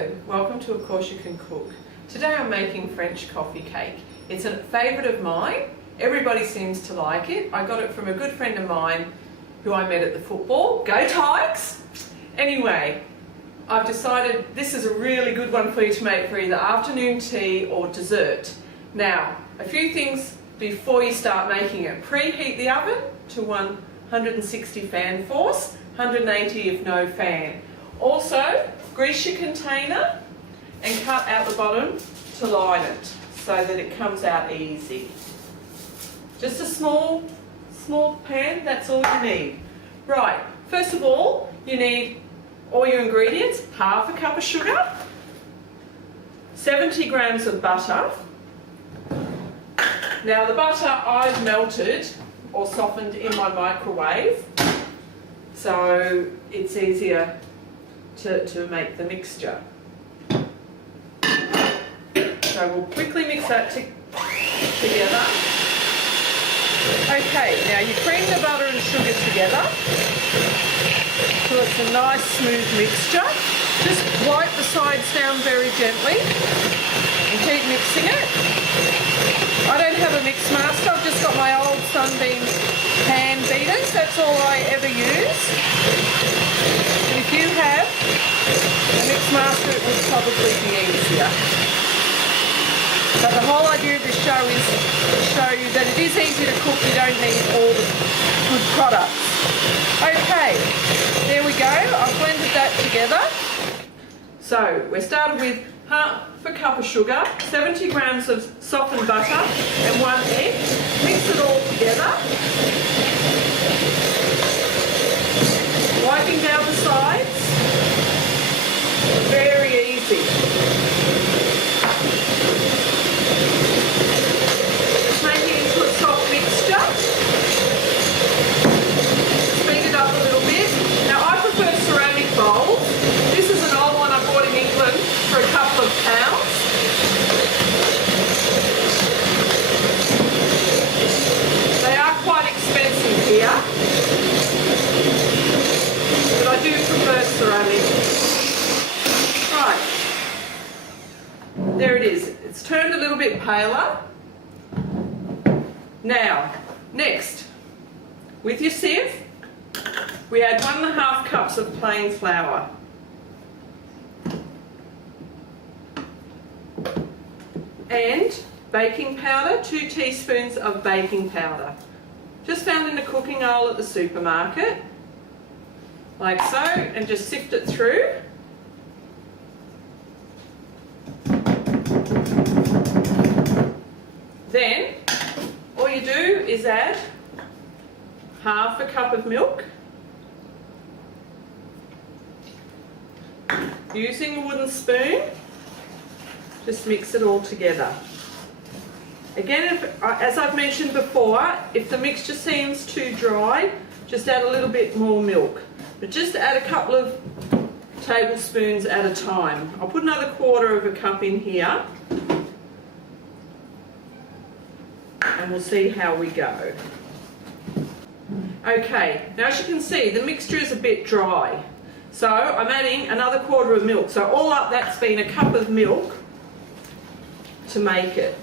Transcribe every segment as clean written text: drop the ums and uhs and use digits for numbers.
Hello, welcome to Of Course You Can Cook. Today I'm making French coffee cake. It's a favourite of mine. Everybody seems to like it. I got it from a good friend of mine who I met at the football. Go Tigers! Anyway, I've decided this is a really good one for you to make for either afternoon tea or dessert. Now, a few things before you start making it. Preheat the oven to 160 fan force, 180 if no fan. Also, grease your container and cut out the bottom to line it so that it comes out easy. Just a small pan, that's all you need. Right, first of all, you need all your ingredients: half a cup of sugar, 70 grams of butter. Now the butter I've melted or softened in my microwave, so it's easier to make the mixture. So we'll quickly mix that together. Okay, now you cream the butter and sugar together till it's a nice smooth mixture. Just wipe the sides down very gently and keep mixing it. I don't have a mix master, I've just got my old Sunbeam hand beaters, that's all I ever use. And if you have a mix master, it would probably be easier. But the whole idea of this show is to show you that it is easy to cook, you don't need all the good products. Okay, there we go, I've blended that together. So we're started with half a cup of sugar, 70 grams of softened butter and 1 egg. Mix it all together. Wiping down the sides. Very easy. Just make it into a soft mixture. Speed it up a little bit. Now I prefer ceramic bowls. This is an old one I bought in England for a couple of pounds. They are quite expensive here, but I do prefer ceramic. Right, there it is. It's turned a little bit paler. Now, next, with your sieve, we add 1.5 cups of plain flour. And baking powder, 2 teaspoons of baking powder. Just found in a cooking aisle at the supermarket, like so, and just sift it through. Then, all you do is add half a cup of milk. Using a wooden spoon, just mix it all together. Again, as I've mentioned before, if the mixture seems too dry, just add a little bit more milk. But just add a couple of tablespoons at a time. I'll put another 1/4 of a cup in here. And we'll see how we go. Okay, now as you can see, the mixture is a bit dry. So I'm adding another 1/4 of milk. So all up, that's been a cup of milk to make it.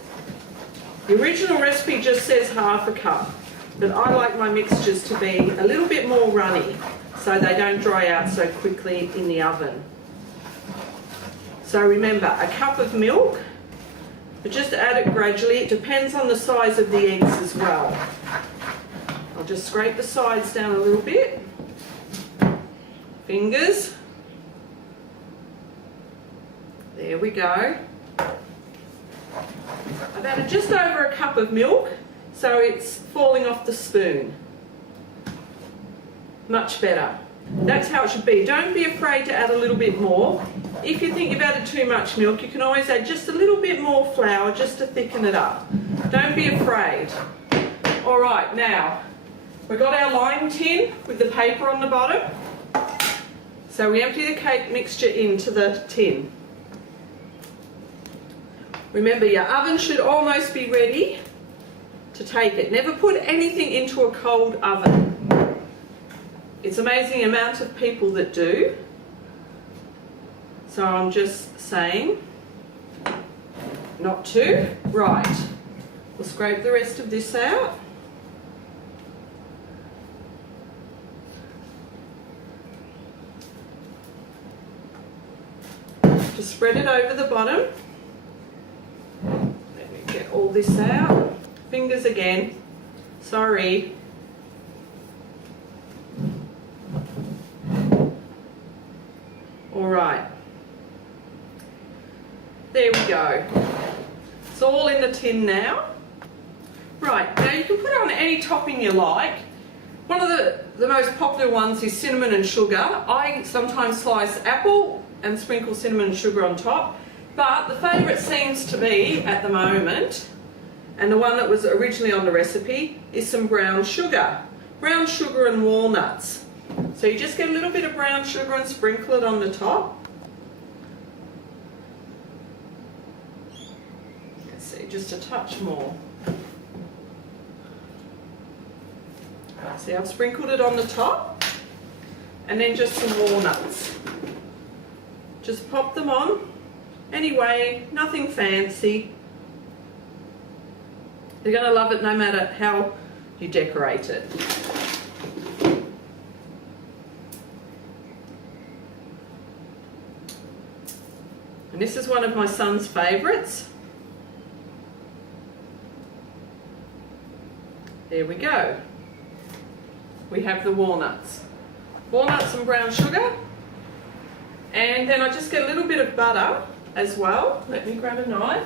The original recipe just says half a cup, but I like my mixtures to be a little bit more runny so they don't dry out so quickly in the oven. So remember, a cup of milk, but just add it gradually. It depends on the size of the eggs as well. I'll just scrape the sides down a little bit. Fingers. There we go. I've added just over a cup of milk, so it's falling off the spoon. Much better. That's how it should be. Don't be afraid to add a little bit more. If you think you've added too much milk, you can always add just a little bit more flour just to thicken it up. Don't be afraid. Alright, now, we've got our lime tin with the paper on the bottom. So we empty the cake mixture into the tin. Remember, your oven should almost be ready to take it. Never put anything into a cold oven. It's amazing the amount of people that do. So I'm just saying not to. Right, we'll scrape the rest of this out. Just spread it over the bottom. Let me get all this out. Fingers again. Sorry. All right. There we go. It's all in the tin now. Right, now you can put on any topping you like. One of the most popular ones is cinnamon and sugar. I sometimes slice apple and sprinkle cinnamon and sugar on top, but the favourite seems to be, at the moment, and the one that was originally on the recipe, is some brown sugar. Brown sugar and walnuts. So you just get a little bit of brown sugar and sprinkle it on the top. Let's see, just a touch more. See, I've sprinkled it on the top, and then just some walnuts. Just pop them on. Anyway, nothing fancy. You're going to love it no matter how you decorate it. And this is one of my son's favourites. There we go. We have the walnuts. Walnuts and brown sugar. And then I just get a little bit of butter as well. Let me grab a knife.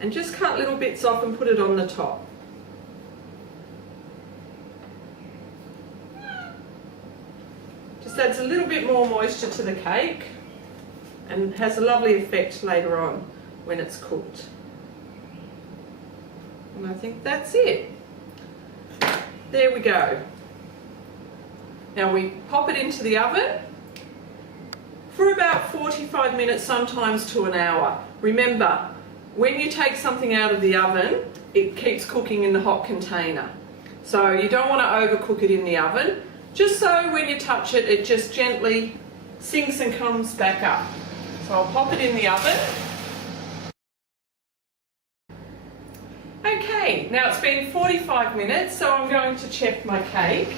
And just cut little bits off and put it on the top. Just adds a little bit more moisture to the cake and has a lovely effect later on when it's cooked. And I think that's it. There we go. Now we pop it into the oven for about 45 minutes, sometimes to an hour. Remember, when you take something out of the oven, it keeps cooking in the hot container. So you don't want to overcook it in the oven, just so when you touch it, it just gently sinks and comes back up. So I'll pop it in the oven. Okay, now it's been 45 minutes, so I'm going to check my cake.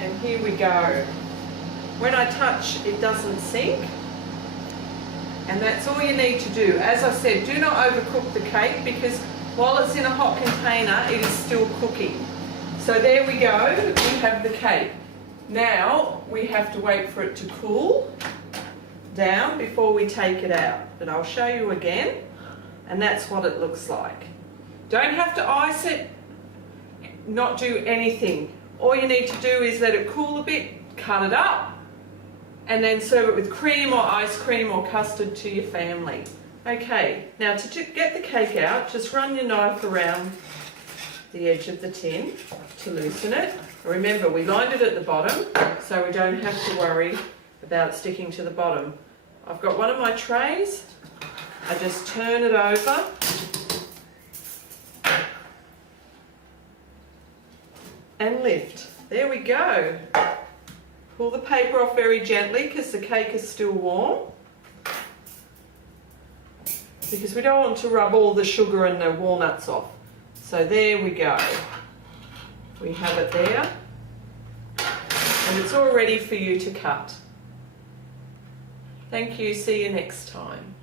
And here we go. When I touch, it doesn't sink. And that's all you need to do. As I said, do not overcook the cake, because while it's in a hot container, it is still cooking. So there we go, we have the cake. Now we have to wait for it to cool down before we take it out. But I'll show you again, and that's what it looks like. Don't have to ice it, not do anything. All you need to do is let it cool a bit, cut it up, and then serve it with cream or ice cream or custard to your family. Okay, now to get the cake out, just run your knife around the edge of the tin to loosen it. Remember, we lined it at the bottom, so we don't have to worry about it sticking to the bottom. I've got one of my trays. I just turn it over. And lift. There we go. Pull the paper off very gently because the cake is still warm. Because we don't want to rub all the sugar and the walnuts off. So there we go. We have it there. And it's all ready for you to cut. Thank you. See you next time.